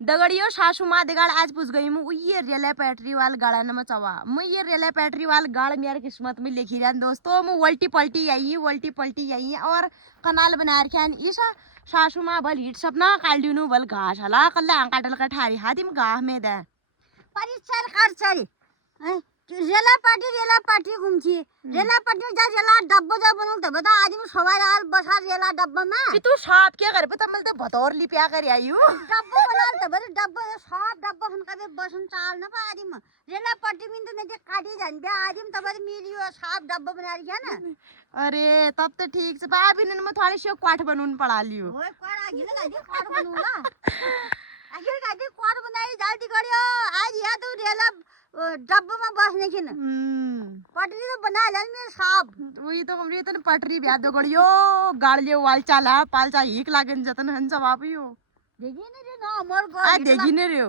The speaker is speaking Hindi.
दगड़ियो सासू माँ दिगाड़ आज पूछ गई मु ये रेले पैटरी वाल गाड़ा न मचावा मैं ये रेले पैटरी वाल गाड़ मेरे किस्मत में लिखी रहन दोस्तों मु वल्टी पलटी आई और कनाल बना रखे ईसा सासू माँ भल हिट सपना काल्डिनु भल घास हला कल्ला काटल कठारी हादिम गाह में दे परिचर कर चल रेला पार्टी घूमची रेला पार्टी जा रेला डब्बा जा बनल त बता आदमी सवार आल बसा रेला डब्बा में तू साप क्या कर पता मिलते भतौर लिपिया कर आई हूं डब्बा बनल त बरे डब्बा सब डब्बा हन कबे बसन चाल न पा आदमी रेला पार्टी में तो ने काटी जान बे आदमी त बरे मिलियो सब डब्बा बना रही है ना अरे तब तो ठीक से भाभी ने मैं थोड़ी सी क्वाट बनून पड़ा लियो ओए क्वाट आगे ना गाड़ी क्वाट बनूला आखिर गाड़ी क्वाट बनाई जल्दी करियो आज या तो रेला डब्बा में बसने की ना पटरी तो बना लेन में साहब वही तो हमरे तन पटरी ब्याह दो गड़ियो गाड़ियो वाल चाला पालचा हिक लागन जतन हंसा बापियो देखिए ना रे ना मोर आ देखी ने रियो